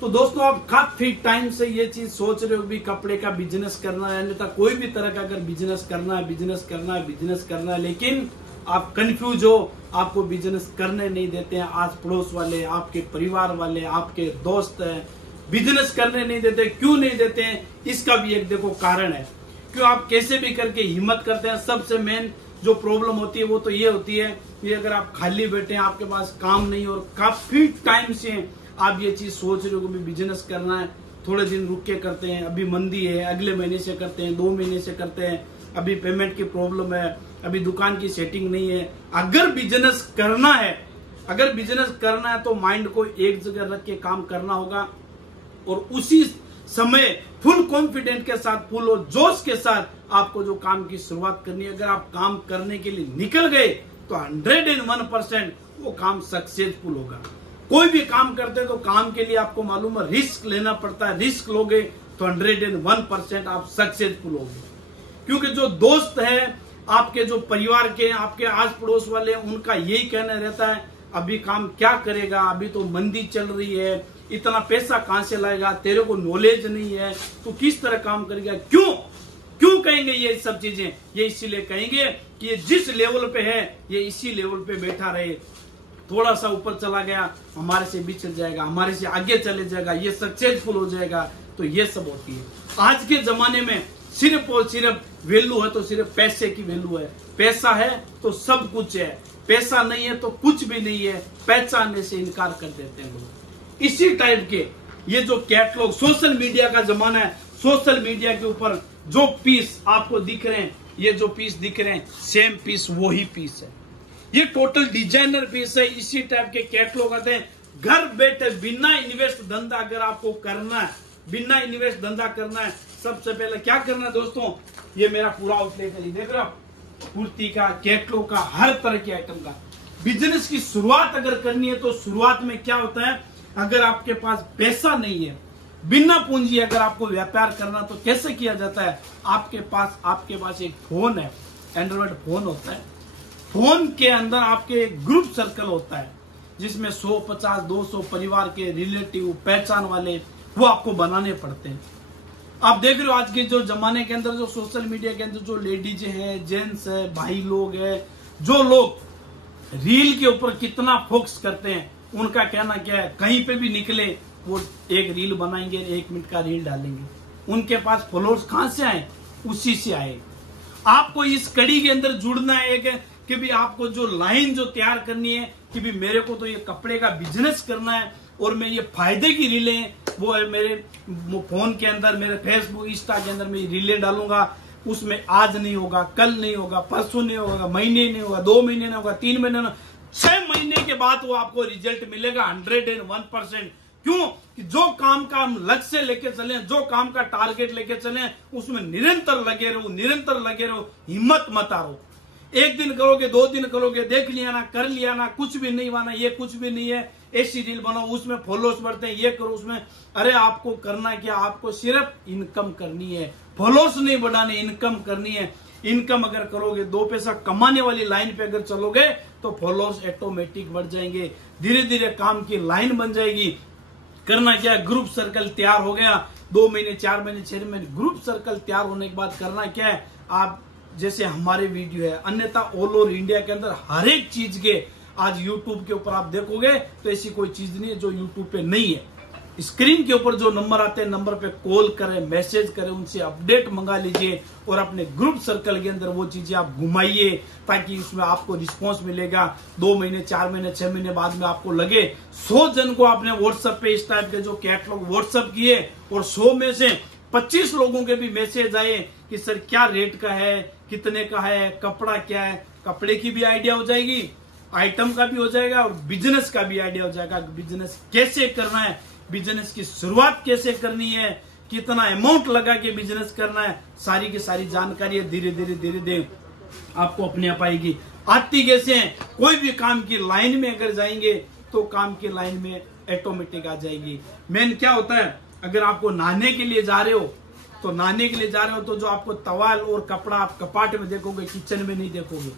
तो दोस्तों आप काफी टाइम से ये चीज सोच रहे हो भी कपड़े का बिजनेस करना है, अन्यथा कोई भी तरह का अगर बिजनेस करना है, लेकिन आप कंफ्यूज हो, आपको बिजनेस करने नहीं देते हैं आस पड़ोस वाले, आपके परिवार वाले, आपके दोस्त हैं, बिजनेस करने नहीं देते। क्यों नहीं देते हैं, इसका भी एक देखो कारण है। क्यों आप कैसे भी करके हिम्मत करते हैं। सबसे मेन जो प्रॉब्लम होती है वो तो ये होती है कि अगर आप खाली बैठे हैं, आपके पास काम नहीं और काफी टाइम से आप ये चीज सोच रहे हो कि बिजनेस करना है, थोड़े दिन रुक के करते हैं, अभी मंदी है, अगले महीने से करते हैं, 2 महीने से करते हैं, अभी पेमेंट की प्रॉब्लम है, अभी दुकान की सेटिंग नहीं है। अगर बिजनेस करना है तो माइंड को एक जगह रख के काम करना होगा और उसी समय फुल कॉन्फिडेंट के साथ, फुल और जोश के साथ आपको जो काम की शुरुआत करनी है। अगर आप काम करने के लिए निकल गए तो 101% वो काम सक्सेसफुल होगा। कोई भी काम करते हैं तो काम के लिए आपको मालूम है रिस्क लेना पड़ता है। रिस्क लोगे तो 101% आप सक्सेसफुल होगे। क्योंकि जो दोस्त है, आपके जो परिवार के, आपके आस पड़ोस वाले, उनका यही कहना रहता है अभी काम क्या करेगा, अभी तो मंदी चल रही है, इतना पैसा कहां से लाएगा, तेरे को नॉलेज नहीं है, तो किस तरह काम करेगा। क्यों कहेंगे ये सब चीजें? ये इसीलिए कहेंगे कि ये जिस लेवल पे है ये इसी लेवल पे बैठा रहे। थोड़ा सा ऊपर चला गया हमारे से बिछड़ जाएगा, हमारे से आगे चले जाएगा, ये सक्सेसफुल हो जाएगा। तो ये सब होती है। आज के जमाने में सिर्फ और सिर्फ वैल्यू है तो सिर्फ पैसे की वैल्यू है। पैसा है तो सब कुछ है, पैसा नहीं है तो कुछ भी नहीं है। पहचानने से इनकार कर देते हैं लोग। इसी टाइप के ये जो कैटलॉग, सोशल मीडिया का जमाना है, सोशल मीडिया के ऊपर जो पीस आपको दिख रहे हैं, ये जो पीस दिख रहे हैं, सेम पीस वही पीस है। ये टोटल डिजाइनर पीस है। इसी टाइप के कैटलॉग आते हैं। घर बैठे बिना इन्वेस्ट धंधा अगर आपको करना है, बिना इन्वेस्ट धंधा करना है, सबसे पहले क्या करना है दोस्तों, ये मेरा पूरा आउटलेट है, देख रहे हो, कुर्ती का, कैटलॉग का, हर तरह के आइटम का। बिजनेस की शुरुआत अगर करनी है तो शुरुआत में क्या होता है, अगर आपके पास पैसा नहीं है, बिना पूंजी अगर आपको व्यापार करना तो कैसे किया जाता है। आपके पास एक फोन है, एंड्रॉइड फोन होता है। फोन के अंदर आपके ग्रुप सर्कल होता है जिसमें 100, 50, 200 परिवार के रिलेटिव, पहचान वाले वो आपको बनाने पड़ते हैं। आप देख रहे हो आज के जो जमाने के अंदर, जो सोशल मीडिया के अंदर जो लेडीज है, जेंट्स है, भाई लोग है, जो लोग रील के ऊपर कितना फोकस करते हैं, उनका कहना क्या है, कहीं पे भी निकले वो एक रील बनाएंगे, 1 मिनट का रील डालेंगे। उनके पास फॉलोअर्स कहां से आए, उसी से आए। आपको इस कड़ी के अंदर जुड़ना है कि भी आपको जो लाइन जो तैयार करनी है कि भी मेरे को तो ये कपड़े का बिजनेस करना है और मैं ये फायदे की रीलें वो है मेरे फोन के अंदर, मेरे फेसबुक, इंस्टा के अंदर मैं रीलें डालूंगा। उसमें आज नहीं होगा, कल नहीं होगा, परसों नहीं होगा, महीने नहीं होगा, 2 महीने नहीं होगा, 3 महीने नहीं, 6 महीने के बाद वो आपको रिजल्ट मिलेगा 101%। क्यों कि जो काम का हम लक्ष्य लेके चले, जो काम का टारगेट लेके चले, उसमें निरंतर लगे रहो, हिम्मत मत हारो। 1 दिन करोगे, 2 दिन करोगे, देख लिया ना, कर लिया ना, कुछ भी नहीं बना, ये कुछ भी नहीं है, ऐसी रील बनाओ, उसमें फॉलोअर्स बढ़ते हैं, ये करो, उसमें। अरे आपको करना क्या, आपको सिर्फ इनकम करनी है, फॉलोअर्स नहीं बढ़ाने, इनकम करनी है। इनकम अगर करोगे, 2 पैसा कमाने वाली लाइन पे अगर चलोगे तो फॉलोअर्स ऑटोमेटिक बढ़ जाएंगे, धीरे धीरे काम की लाइन बन जाएगी। करना क्या, ग्रुप सर्कल तैयार हो गया, 2 महीने, 4 महीने, 6 महीने, ग्रुप सर्कल तैयार होने के बाद करना क्या है, आप जैसे हमारे वीडियो है, अन्यथा ऑल ओवर इंडिया के अंदर हर एक चीज के आज यूट्यूब के ऊपर आप देखोगे तो ऐसी कोई चीज नहीं है जो यूट्यूब पे नहीं है। स्क्रीन के ऊपर जो नंबर आते हैं, नंबर पे कॉल करें, मैसेज करें, उनसे अपडेट मंगा लीजिए और अपने ग्रुप सर्कल के अंदर वो चीजें आप घुमाइए, ताकि उसमें आपको रिस्पॉन्स मिलेगा। 2 महीने, 4 महीने, 6 महीने बाद में आपको लगे 100 जन को आपने व्हाट्सएप पे इस टाइप के जो कैटलॉग व्हाट्सएप किए और 100 में से 25 लोगों के भी मैसेज आए कि सर क्या रेट का है, कितने का है, कपड़ा क्या है। कपड़े की भी आइडिया हो जाएगी, आइटम का भी हो जाएगा और बिजनेस का भी आइडिया हो जाएगा। बिजनेस कैसे करना है, बिजनेस की शुरुआत कैसे करनी है, कितना अमाउंट लगा के बिजनेस करना है, सारी की सारी जानकारी धीरे धीरे आपको अपने आप आएगी। आती कैसे है, कोई भी काम की लाइन में अगर जाएंगे तो काम की लाइन में ऑटोमेटिक आ जाएगी। मेन क्या होता है, अगर आपको नहाने के लिए जा रहे हो तो जो आपको तवाल और कपड़ा आप कपाट में देखोगे, किचन में नहीं देखोगे।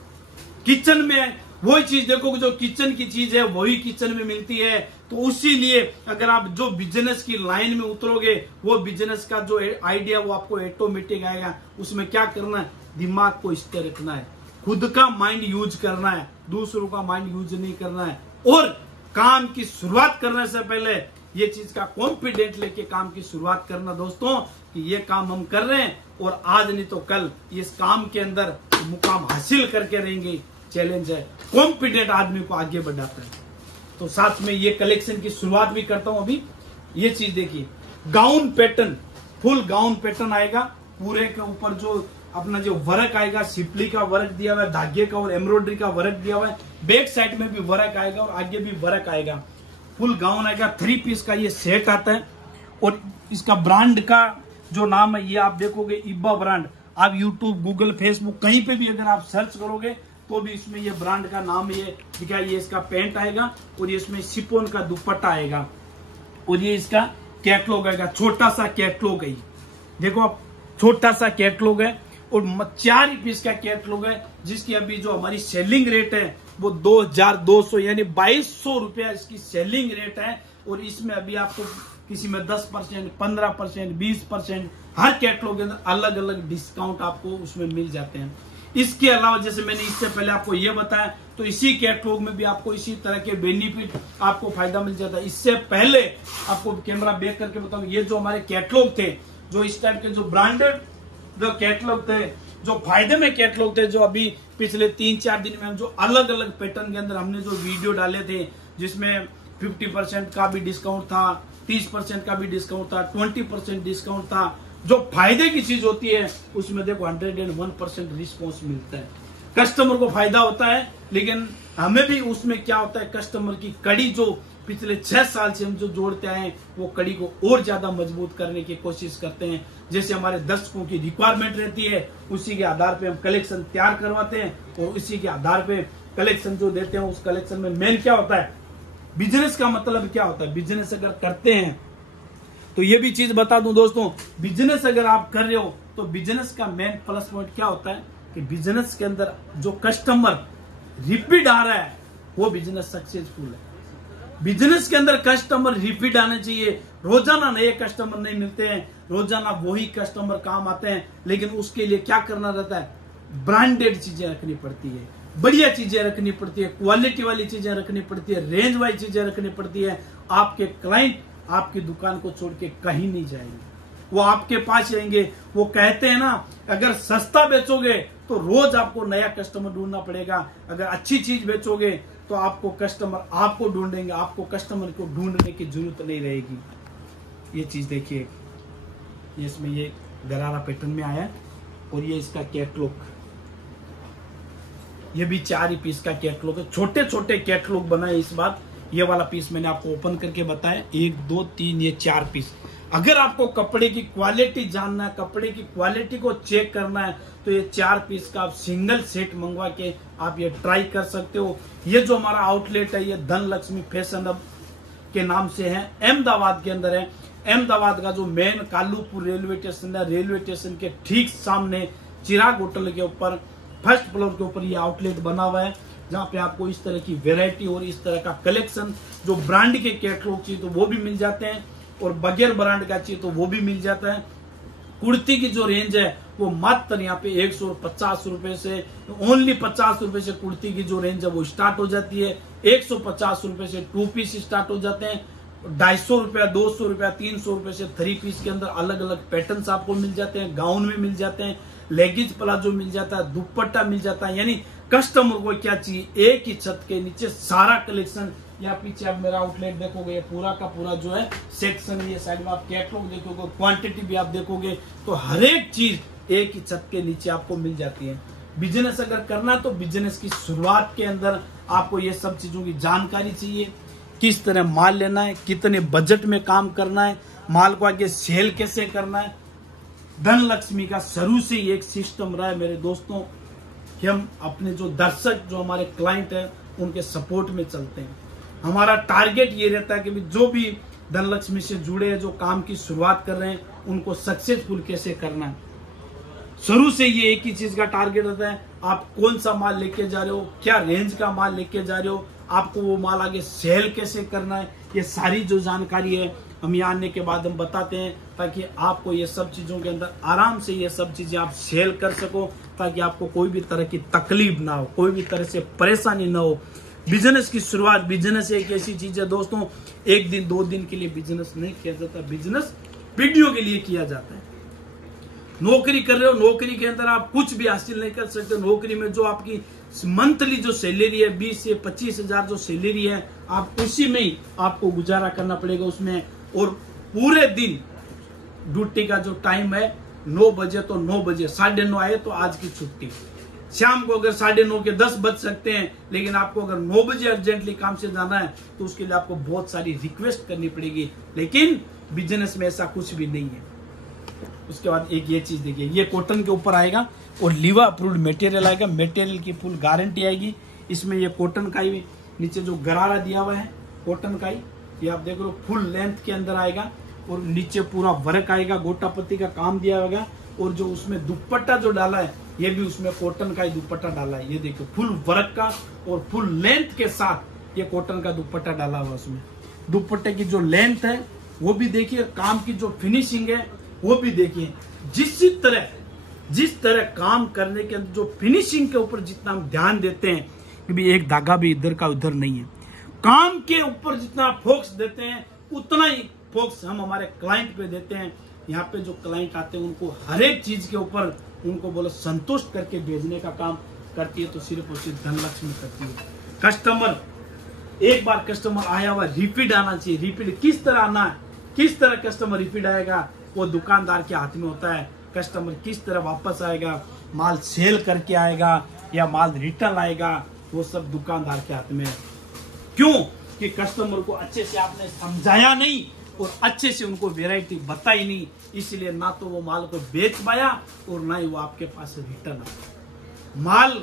किचन में वही चीज देखोगे, जो किचन की चीज है वही किचन में मिलती है। तो उसी लिए अगर आप जो बिजनेस की लाइन में उतरोगे, वो बिजनेस का जो आइडिया वो आपको ऑटोमेटिक आएगा। उसमें क्या करना है, दिमाग को स्थिर रखना है, खुद का माइंड यूज करना है, दूसरों का माइंड यूज नहीं करना है। और काम की शुरुआत करने से पहले ये चीज का कॉन्फिडेंट लेके काम की शुरुआत करना दोस्तों, कि ये काम हम कर रहे हैं और आज नहीं तो कल इस काम के अंदर मुकाम हासिल करके रहेंगे। चैलेंज है, कॉन्फिडेंट आदमी को आगे बढ़ाता है। तो साथ में ये कलेक्शन की शुरुआत भी करता हूं। अभी ये चीज देखिए, gown pattern, full gown pattern आएगा। पूरे के ऊपर जो अपना जो वर्क आएगा, सिपली का वर्क दिया हुआ है, धागे का और एम्ब्रॉयडरी का वर्क दिया हुआ है, बैक साइड में भी वर्क आएगा और आगे भी वर्क आएगा। फुल गाउन आएगा, 3 पीस का ये सेट आता है। और इसका ब्रांड का जो नाम है ये आप देखोगे इब्बा ब्रांड। आप यूट्यूब, गूगल, फेसबुक कहीं पे भी अगर आप सर्च करोगे तो भी इसमें ये ब्रांड का नाम ये दिखा। ये इसका पैंट आएगा और ये इसमें शिफॉन का दुपट्टा आएगा और ये इसका कैटलॉग आएगा। छोटा सा कैटलॉग है, देखो आप, छोटा सा कैटलॉग है और 4 पीस का कैटलॉग है, जिसकी अभी जो हमारी सेलिंग रेट है वो 2200 यानी 2200 रुपया इसकी सेलिंग रेट है। और इसमें अभी आपको किसी में 10%, 15%, 20% हर कैटलॉग के अंदर अलग अलग डिस्काउंट आपको उसमें मिल जाते हैं। इसके अलावा जैसे मैंने इससे पहले आपको ये बताया, तो इसी कैटलॉग में भी आपको इसी तरह के बेनिफिट आपको फायदा मिल जाता है। इससे पहले आपको कैमरा बैक करके बताऊं, ये जो हमारे कैटलॉग थे, जो इस टाइप के जो ब्रांडेड जो कैटलॉग थे, जो फायदे में कैटलॉग थे, जो अभी पिछले 3-4 दिन में हम जो अलग अलग पैटर्न के अंदर हमने जो वीडियो डाले थे, जिसमें 50% का भी डिस्काउंट था, 30% का भी डिस्काउंट था, 20% डिस्काउंट था। जो फायदे की चीज होती है उसमें देखो 101% रिस्पॉन्स मिलता है, कस्टमर को फायदा होता है। लेकिन हमें भी उसमें क्या होता है, कस्टमर की कड़ी जो पिछले 6 साल से हम जो जोड़ते आए हैं, वो कड़ी को और ज्यादा मजबूत करने की कोशिश करते हैं। जैसे हमारे दर्शकों की रिक्वायरमेंट रहती है, उसी के आधार पे हम कलेक्शन तैयार करवाते हैं और उसी के आधार पे कलेक्शन जो देते हैं, उस कलेक्शन में मेन क्या होता है, बिजनेस का मतलब क्या होता है। बिजनेस अगर करते हैं तो ये भी चीज बता दूं दोस्तों, बिजनेस अगर आप कर रहे हो तो बिजनेस का मेन प्लस पॉइंट क्या होता है कि बिजनेस के अंदर जो कस्टमर रिपीट आ रहा है वो बिजनेस सक्सेसफुल है। बिजनेस के अंदर कस्टमर रिपीट आने चाहिए। रोजाना नए कस्टमर नहीं मिलते हैं, रोजाना वही कस्टमर काम आते हैं। लेकिन उसके लिए क्या करना रहता है, ब्रांडेड चीजें रखनी पड़ती है, बढ़िया चीजें रखनी पड़ती है, क्वालिटी वाली चीजें रखनी पड़ती है, रेंज वाइज चीजें रखनी पड़ती है। आपके क्लाइंट आपकी दुकान को छोड़ के कहीं नहीं जाएंगे, वो आपके पास रहेंगे। वो कहते हैं ना, अगर सस्ता बेचोगे तो रोज आपको नया कस्टमर ढूंढना पड़ेगा, अगर अच्छी चीज बेचोगे तो आपको कस्टमर आपको ढूंढेंगे, आपको कस्टमर को ढूंढने की जरूरत नहीं रहेगी। ये चीज देखिए, इसमें ये गरारा पैटर्न में आया और ये इसका कैटलॉग, ये भी 4 पीस का कैटलॉग है। छोटे छोटे कैटलॉग बनाए इस बार। ये वाला पीस मैंने आपको ओपन करके बताया, 1 2 3 ये 4 पीस। अगर आपको कपड़े की क्वालिटी जानना है, कपड़े की क्वालिटी को चेक करना है, तो ये 4 पीस का आप सिंगल सेट मंगवा के आप ये ट्राई कर सकते हो। ये जो हमारा आउटलेट है, ये धनलक्ष्मी फैशन हब के नाम से है, अहमदाबाद के अंदर है। अहमदाबाद का जो मेन कालूपुर रेलवे स्टेशन है, रेलवे स्टेशन के ठीक सामने चिराग होटल के ऊपर फर्स्ट फ्लोर के ऊपर ये आउटलेट बना हुआ है, जहाँ पे आपको इस तरह की वैरायटी और इस तरह का कलेक्शन, जो ब्रांड के कैटलॉग चाहिए तो वो भी मिल जाते हैं और बगैर ब्रांड का चाहिए तो वो भी मिल जाता है। कुर्ती की जो रेंज है वो मात्र यहाँ पे 150 रुपए से, ओनली 50 रुपए से कुर्ती की जो रेंज है वो स्टार्ट हो जाती है। 150 रुपए से 2 पीस स्टार्ट हो जाते हैं। 250 रुपया, 200 रुपया, 300 रुपए से 3 पीस के अंदर अलग अलग पैटर्न्स आपको मिल जाते हैं। गाउन में मिल जाते हैं, लेगिंग्स प्लाजो मिल जाता है, दुपट्टा मिल जाता है। यानी कस्टमर को क्या चाहिए, एक ही छत के नीचे सारा कलेक्शन। या पीछे आप मेरा आउटलेट देखोगे, ये पूरा का पूरा जो है सेक्शन, ये साइड में आप कैटलॉग देखोगे, क्वांटिटी भी आप देखोगे, तो हर एक चीज एक ही छत के नीचे आपको मिल जाती है। बिजनेस अगर करना तो बिजनेस की शुरुआत के अंदर आपको ये सब चीजों की जानकारी चाहिए। किस तरह माल लेना है, कितने बजट में काम करना है, माल को आगे सेल कैसे करना है। धनलक्ष्मी का शुरू से ही एक सिस्टम रहा है मेरे दोस्तों कि हम अपने जो दर्शक, जो हमारे क्लाइंट हैं, उनके सपोर्ट में चलते हैं। हमारा टारगेट ये रहता है कि जो भी धनलक्ष्मी से जुड़े हैं, जो काम की शुरुआत कर रहे हैं, उनको सक्सेसफुल कैसे करना है। शुरू से ये एक ही चीज का टारगेट रहता है, आप कौन सा माल लेके जा रहे हो, क्या रेंज का माल लेके जा रहे हो, आपको वो माल आगे सेल कैसे करना है, ये सारी जो जानकारी है हम यहाँ आने के बाद हम बताते हैं, ताकि आपको ये सब चीजों के अंदर आराम से ये सब चीजें आप सेल कर सको, ताकि आपको कोई भी तरह की तकलीफ ना हो, कोई भी तरह से परेशानी ना हो। बिजनेस की शुरुआत, बिजनेस एक ऐसी चीज है दोस्तों, एक दिन 2 दिन के लिए बिजनेस नहीं किया जाता, बिजनेस पीढ़ियों के लिए किया जाता है। नौकरी कर रहे हो, नौकरी के अंदर आप कुछ भी हासिल नहीं कर सकते। नौकरी में जो आपकी मंथली जो सैलरी है 20 से 25 हजार जो सैलरी है, आप उसी में ही आपको गुजारा करना पड़ेगा उसमें। और पूरे दिन ड्यूटी का जो टाइम है 9 बजे तो 9 बजे, 9:30 आए तो आज की छुट्टी। शाम को अगर 9:30 के 10 बज सकते हैं, लेकिन आपको अगर 9 बजे अर्जेंटली काम से जाना है तो उसके लिए आपको बहुत सारी रिक्वेस्ट करनी पड़ेगी। लेकिन बिजनेस में ऐसा कुछ भी नहीं है। उसके बाद एक ये चीज देखिए, ये कॉटन के ऊपर आएगा और लीवा अप्रूव्ड मटेरियल आएगा, मटेरियल की फुल गारंटी आएगी। इसमें ये कॉटन का ही नीचे जो गरारा दिया हुआ है कॉटन का ही, ये आप देख लो फुल लेंथ के अंदर आएगा और नीचे पूरा वर्क आएगा, गोटा पत्ती का काम दिया होगा। और जो उसमें दुपट्टा जो डाला है ये भी उसमें कॉटन का ही दुपट्टा डाला है, ये देखो फुल वर्क का और फुल लेंथ के साथ ये कॉटन का दुपट्टा डाला हुआ। उसमें दुपट्टे की जो लेंथ है वो भी देखिए, काम की जो फिनिशिंग है वो भी देखिए। जिस तरह काम करने के अंदर जो फिनिशिंग के ऊपर जितना हम ध्यान देते हैं कि भी एक धागा भी इधर का उधर नहीं है, काम के ऊपर जितना फोकस देते हैं उतना ही फोकस हम हमारे क्लाइंट पे देते हैं। यहाँ पे जो क्लाइंट आते हैं उनको हर एक चीज के ऊपर उनको बोलो संतुष्ट करके भेजने का काम करती है, तो सिर्फ और सिर्फ धनलक्ष्मी करती है। कस्टमर एक बार कस्टमर आया हुआ रिपीट आना चाहिए। रिपीट किस तरह आना है, किस तरह कस्टमर रिपीट आएगा वो दुकानदार के हाथ में होता है। कस्टमर किस तरह वापस आएगा, माल सेल करके आएगा या माल रिटर्न आएगा, वो सब दुकानदार के हाथ में है। क्यों कि कस्टमर को अच्छे से आपने समझाया नहीं और अच्छे से उनको वैरायटी बताई नहीं, इसलिए ना तो वो माल को बेच पाया और ना ही वो आपके पास रिटर्न आया। माल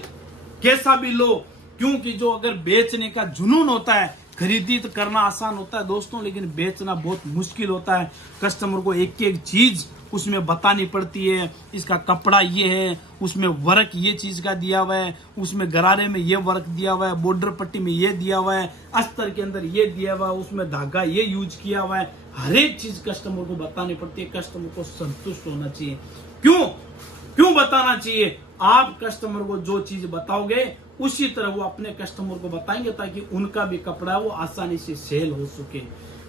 कैसा भी लो, क्योंकि जो अगर बेचने का जुनून होता है, खरीदी तो करना आसान होता है दोस्तों, लेकिन बेचना बहुत मुश्किल होता है। कस्टमर को एक एक चीज उसमें बतानी पड़ती है, इसका कपड़ा ये है, उसमें वर्क ये चीज का दिया हुआ है, उसमें गरारे में ये वर्क दिया हुआ है, बॉर्डर पट्टी में ये दिया हुआ है, अस्तर के अंदर ये दिया हुआ है, उसमें धागा ये यूज किया हुआ है। हर एक चीज कस्टमर को बतानी पड़ती है। कस्टमर को संतुष्ट होना चाहिए। क्यों बताना चाहिए? आप कस्टमर को जो चीज बताओगे उसी तरह वो अपने कस्टमर को बताएंगे, ताकि उनका भी कपड़ा वो आसानी से सेल हो सके।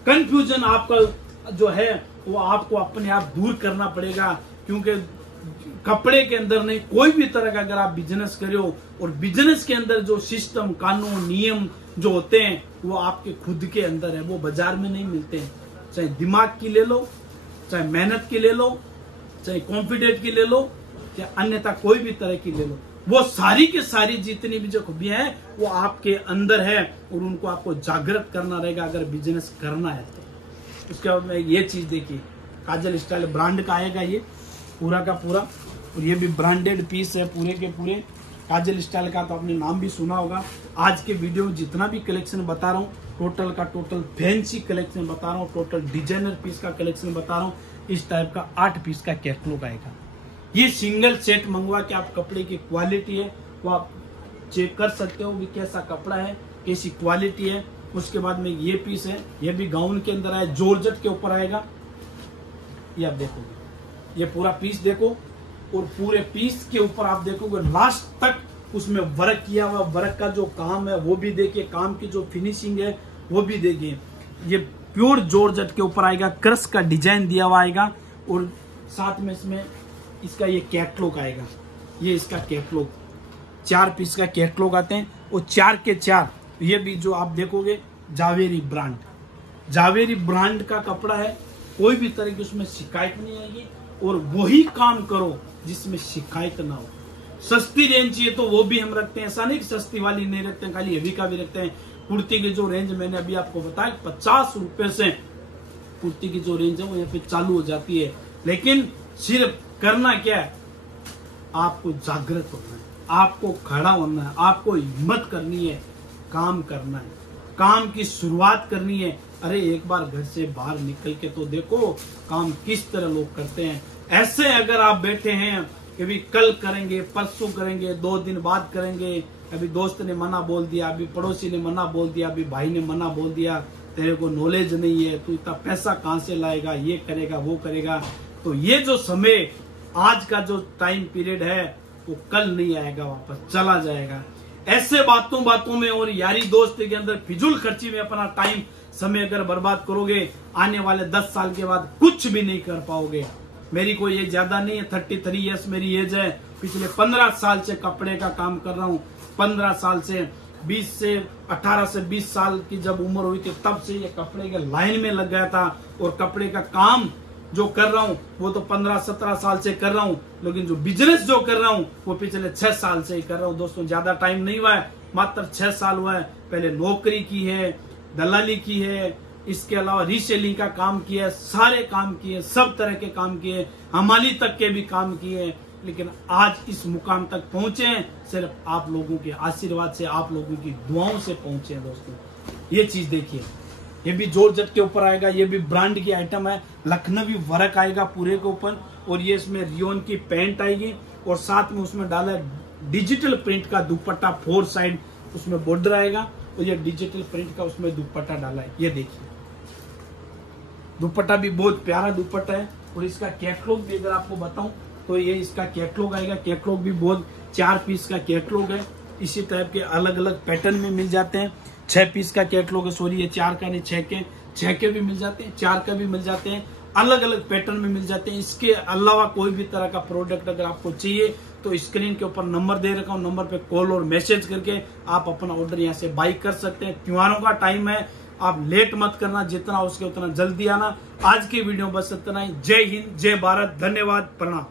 कंफ्यूजन आपका जो है वो आपको अपने आप दूर करना पड़ेगा, क्योंकि कपड़े के अंदर नहीं, कोई भी तरह का अगर आप बिजनेस करे हो और बिजनेस के अंदर जो सिस्टम, कानून, नियम जो होते हैं वो आपके खुद के अंदर है, वो बाजार में नहीं मिलते हैं। चाहे दिमाग की ले लो, चाहे मेहनत की ले लो, चाहे कॉन्फिडेंस की ले लो, चाहे अन्यथा कोई भी तरह की ले लो, वो सारी के सारी जितनी भी जो खूबियां हैं वो आपके अंदर है और उनको आपको जागृत करना रहेगा अगर बिजनेस करना है तो। उसके बाद में ये चीज देखिए, काजल स्टाइल ब्रांड का आएगा ये पूरा का पूरा, और ये भी ब्रांडेड पीस है पूरे के पूरे। काजल स्टाइल का तो आपने नाम भी सुना होगा। आज के वीडियो में जितना भी कलेक्शन बता रहा हूँ टोटल का टोटल फैंसी कलेक्शन बता रहा हूँ, टोटल डिजाइनर पीस का कलेक्शन बता रहा हूँ। इस टाइप का 8 पीस का कैटलॉग आएगा। ये सिंगल सेट मंगवा के आप कपड़े की क्वालिटी है वो आप चेक कर सकते हो भी कैसा कपड़ा है, कैसी क्वालिटी है। उसके बाद में ये पीस है, ये भी गाउन के अंदर आया, जॉर्जेट के ऊपर आएगा। ये आप देखोगे, ये पूरा पीस देखो और पूरे पीस के ऊपर आप देखोगे लास्ट तक उसमें वर्क किया हुआ, वर्क का जो काम है वो भी देखिए, काम की जो फिनिशिंग है वो भी देखिए। ये प्योर जॉर्जेट के ऊपर आएगा, क्रश का डिजाइन दिया हुआ आएगा और साथ में इसमें इसका ये कैटलॉग आएगा। ये इसका कैटलॉग 4 पीस का कैटलॉग आते हैं और 4 के 4 ये भी जो आप देखोगे जावेरी ब्रांड, जावेरी ब्रांड का कपड़ा है। कोई भी तरह की उसमें शिकायत नहीं आएगी और वही काम करो जिसमें शिकायत ना हो। सस्ती रेंज चाहिए तो वो भी हम रखते हैं, ऐसा नहीं कि सस्ती वाली नहीं रखते हैं, खाली हेवी का भी रखते हैं। कुर्ती की जो रेंज मैंने अभी आपको बताया 50 रुपए से कुर्ती की जो रेंज है वो यहाँ पे चालू हो जाती है। लेकिन सिर्फ करना क्या है, आपको जागृत होना है, आपको खड़ा होना है, आपको हिम्मत करनी है, काम करना है, काम की शुरुआत करनी है। अरे एक बार घर से बाहर निकल के तो देखो काम किस तरह लोग करते हैं। ऐसे अगर आप बैठे हैं कि भी कल करेंगे, परसों करेंगे, 2 दिन बाद करेंगे, अभी दोस्त ने मना बोल दिया, अभी पड़ोसी ने मना बोल दिया, अभी भाई ने मना बोल दिया, तेरे को नॉलेज नहीं है, तू इतना पैसा कहां से लाएगा, ये करेगा वो करेगा। तो ये जो समय आज का जो टाइम पीरियड है वो कल नहीं आएगा, वापस चला जाएगा। ऐसे बातों में और यारी दोस्ती के अंदर फिजूल खर्ची में अपना टाइम समय अगर बर्बाद करोगे, आने वाले 10 साल के बाद कुछ भी नहीं कर पाओगे। मेरी कोई एज ज्यादा नहीं है, 33 ईयर्स मेरी एज है। पिछले 15 साल से कपड़े का काम कर रहा हूँ। 15 साल से 18 से 20 साल की जब उम्र हुई थी तब से ये कपड़े के लाइन में लग गया था, और कपड़े का काम जो कर रहा हूँ वो तो 15-17 साल से कर रहा हूँ, लेकिन जो बिजनेस जो कर रहा हूँ वो पिछले 6 साल से ही कर रहा हूँ। दोस्तों ज्यादा टाइम नहीं हुआ है, मात्र 6 साल हुआ है। पहले नौकरी की है, दलाली की है, इसके अलावा रीसेलिंग का काम किया है, सारे काम किए, सब तरह के काम किए, हमाली तक के भी काम किए, लेकिन आज इस मुकाम तक पहुंचे हैं सिर्फ आप लोगों के आशीर्वाद से, आप लोगों की दुआओं से पहुंचे हैं। दोस्तों ये चीज देखिए, ये भी जॉर्जेट के ऊपर आएगा, ये भी ब्रांड की आइटम है, लखनवी वर्क आएगा पूरे के ऊपर, और ये इसमें रियोन की पैंट आएगी, और साथ में उसमें डाला है डिजिटल प्रिंट का दुपट्टा, 4 साइड उसमें बॉर्डर आएगा, और ये डिजिटल प्रिंट का उसमें दुपट्टा डाला है। ये देखिए दुपट्टा भी बहुत प्यारा दुपट्टा है, और इसका कैटलॉग भी अगर आपको बताऊं तो ये इसका कैटलॉग आएगा। कैटलॉग भी बहुत 4 पीस का कैटलॉग है, इसी टाइप के अलग अलग पैटर्न में मिल जाते हैं। 6 पीस का कैटलॉग है, सॉरी ये 4 का नहीं, 6 के भी मिल जाते हैं, 4 का भी मिल जाते हैं, अलग अलग पैटर्न में मिल जाते हैं। इसके अलावा कोई भी तरह का प्रोडक्ट अगर आपको चाहिए तो स्क्रीन के ऊपर नंबर दे रखा हूं, नंबर पे कॉल और मैसेज करके आप अपना ऑर्डर यहाँ से बाई कर सकते हैं। त्योहारों का टाइम है, आप लेट मत करना, जितना हो सके उतना जल्दी आना। आज की वीडियो बस इतना ही। जय हिंद, जय भारत, धन्यवाद, प्रणाम।